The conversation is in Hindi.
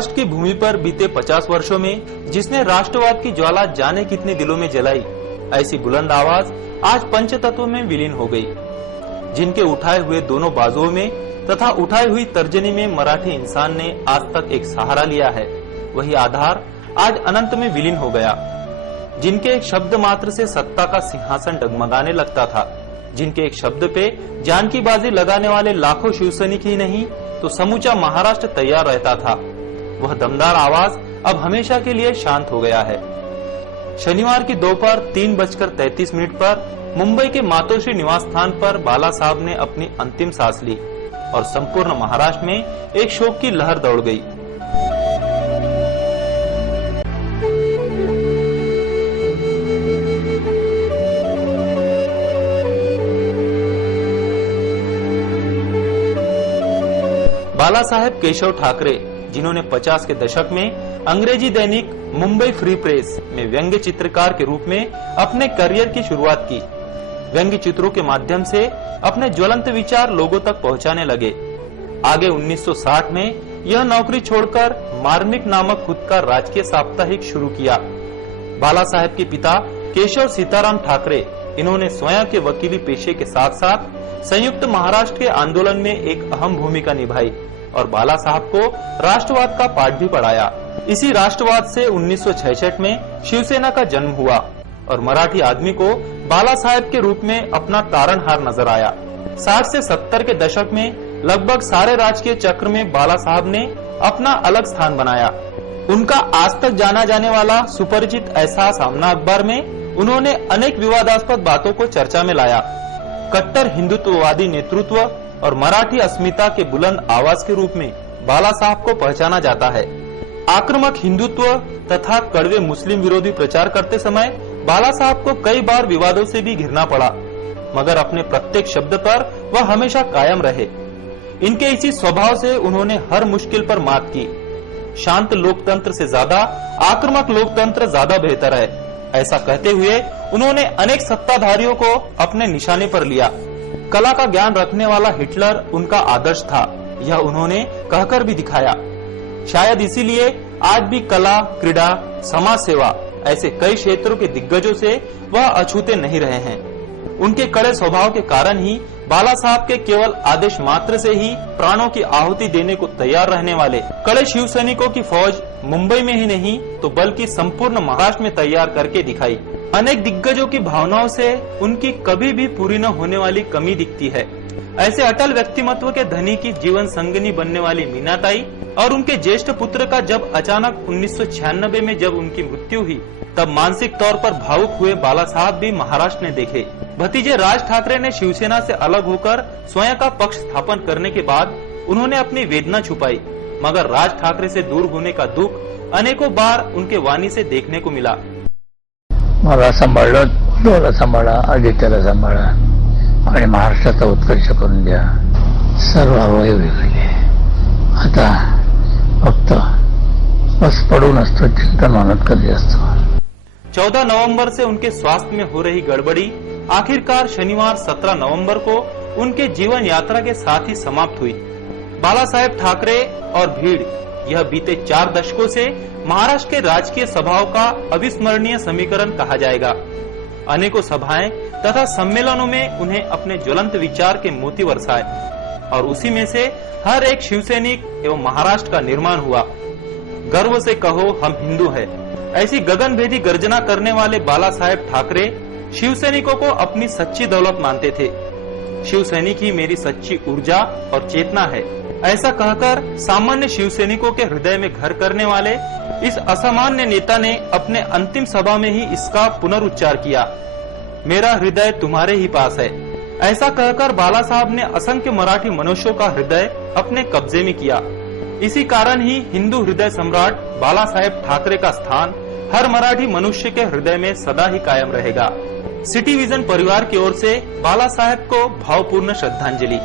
महाराष्ट्र की भूमि पर बीते 50 वर्षों में जिसने राष्ट्रवाद की ज्वाला जाने कितने दिलों में जलाई, ऐसी बुलंद आवाज आज पंचतत्व में विलीन हो गई। जिनके उठाए हुए दोनों बाजुओं में तथा उठाई हुई तर्जनी में मराठी इंसान ने आज तक एक सहारा लिया है, वही आधार आज अनंत में विलीन हो गया। जिनके एक शब्द मात्र से सत्ता का सिंहासन डगमगाने लगता था, जिनके एक शब्द पे जान की बाजी लगाने वाले लाखों शिवसैनिक ही नहीं तो समूचा महाराष्ट्र तैयार रहता था, वह दमदार आवाज अब हमेशा के लिए शांत हो गया है। शनिवार की दोपहर 3:33 पर मुंबई के मातोश्री निवास स्थान पर बाला साहब ने अपनी अंतिम सांस ली और संपूर्ण महाराष्ट्र में एक शोक की लहर दौड़ गई। बाला साहेब केशव ठाकरे, जिन्होंने 50 के दशक में अंग्रेजी दैनिक मुंबई फ्री प्रेस में व्यंग्य चित्रकार के रूप में अपने करियर की शुरुआत की। व्यंग्य चित्रों के माध्यम से अपने ज्वलंत विचार लोगों तक पहुंचाने लगे। आगे 1960 में यह नौकरी छोड़कर मार्मिक नामक खुद का राजकीय साप्ताहिक शुरू किया। बाला साहेब के पिता केशव सीताराम ठाकरे, इन्होंने स्वयं के वकीली पेशे के साथ साथ संयुक्त महाराष्ट्र के आंदोलन में एक अहम भूमिका निभाई और बाला साहब को राष्ट्रवाद का पाठ भी पढ़ाया। इसी राष्ट्रवाद से 1966 में शिवसेना का जन्म हुआ और मराठी आदमी को बाला साहेब के रूप में अपना तारणहार नजर आया। 60 से 70 के दशक में लगभग सारे राजकीय चक्र में बाला साहब ने अपना अलग स्थान बनाया। उनका आज तक जाना जाने वाला सुपरिचित एहसास आमना अखबार में उन्होंने अनेक विवादास्पद बातों को चर्चा में लाया। कट्टर हिंदुत्ववादी नेतृत्व और मराठी अस्मिता के बुलंद आवाज के रूप में बाला साहब को पहचाना जाता है। आक्रामक हिंदुत्व तथा कड़वे मुस्लिम विरोधी प्रचार करते समय बाला साहब को कई बार विवादों से भी घिरना पड़ा, मगर अपने प्रत्येक शब्द पर वह हमेशा कायम रहे। इनके इसी स्वभाव से उन्होंने हर मुश्किल पर मात की। शांत लोकतंत्र से ज्यादा आक्रामक लोकतंत्र ज्यादा बेहतर है, ऐसा कहते हुए उन्होंने अनेक सत्ताधारियों को अपने निशाने पर लिया। कला का ज्ञान रखने वाला हिटलर उनका आदर्श था, यह उन्होंने कहकर भी दिखाया। शायद इसीलिए आज भी कला, क्रीड़ा, समाज सेवा ऐसे कई क्षेत्रों के दिग्गजों से वह अछूते नहीं रहे हैं। उनके कड़े स्वभाव के कारण ही बाला साहब के केवल आदेश मात्र से ही प्राणों की आहुति देने को तैयार रहने वाले कड़े शिव सैनिकों की फौज मुंबई में ही नहीं तो बल्कि संपूर्ण महाराष्ट्र में तैयार करके दिखाई। अनेक दिग्गजों की भावनाओं से उनकी कभी भी पूरी न होने वाली कमी दिखती है। ऐसे अटल व्यक्तिमत्व के धनी की जीवन संगिनी बनने वाली मीनाताई और उनके ज्येष्ठ पुत्र का जब अचानक 1996 में जब उनकी मृत्यु हुई, तब मानसिक तौर पर भावुक हुए बाला साहब भी महाराष्ट्र ने देखे। भतीजे राज ठाकरे ने शिवसेना से अलग होकर स्वयं का पक्ष स्थापन करने के बाद उन्होंने अपनी वेदना छुपाई, मगर राज ठाकरे से दूर होने का दुख अनेकों बार उनके वाणी से देखने को मिला। मला सांभाळलं, डोला सांभाळा, आदित्याला सांभाळा आणि महाराष्ट्राचा उत्कर्ष करून द्या, सर्व अवयव वेगळे। आता फक्त बस पडून असतो, चिंतन मनात कधी असतो। 14 नवंबर से उनके स्वास्थ्य में हो रही गड़बड़ी आखिरकार शनिवार 17 नवंबर को उनके जीवन यात्रा के साथ ही समाप्त हुई। बाला साहेब ठाकरे और भीड़, यह बीते 4 दशकों से महाराष्ट्र के राजकीय सभाओं का अविस्मरणीय समीकरण कहा जाएगा। अनेकों सभाएं तथा सम्मेलनों में उन्हें अपने ज्वलंत विचार के मोती बरसाए और उसी में से हर एक शिवसैनिक एवं महाराष्ट्र का निर्माण हुआ। गर्व से कहो हम हिंदू हैं, ऐसी गगनभेदी गर्जना करने वाले बाला साहेब ठाकरे शिव सैनिकों को अपनी सच्ची दौलत मानते थे। शिव सैनिक ही मेरी सच्ची ऊर्जा और चेतना है, ऐसा कहकर सामान्य शिव सैनिकों के हृदय में घर करने वाले इस असामान्य नेता ने अपने अंतिम सभा में ही इसका पुनरुच्चार किया, मेरा हृदय तुम्हारे ही पास है। ऐसा कहकर बाला साहब ने असंख्य मराठी मनुष्यों का हृदय अपने कब्जे में किया। इसी कारण ही हिंदू हृदय सम्राट बाला साहेब ठाकरे का स्थान हर मराठी मनुष्य के हृदय में सदा ही कायम रहेगा। सिटी विजन परिवार की ओर से बाला साहेब को भावपूर्ण श्रद्धांजलि।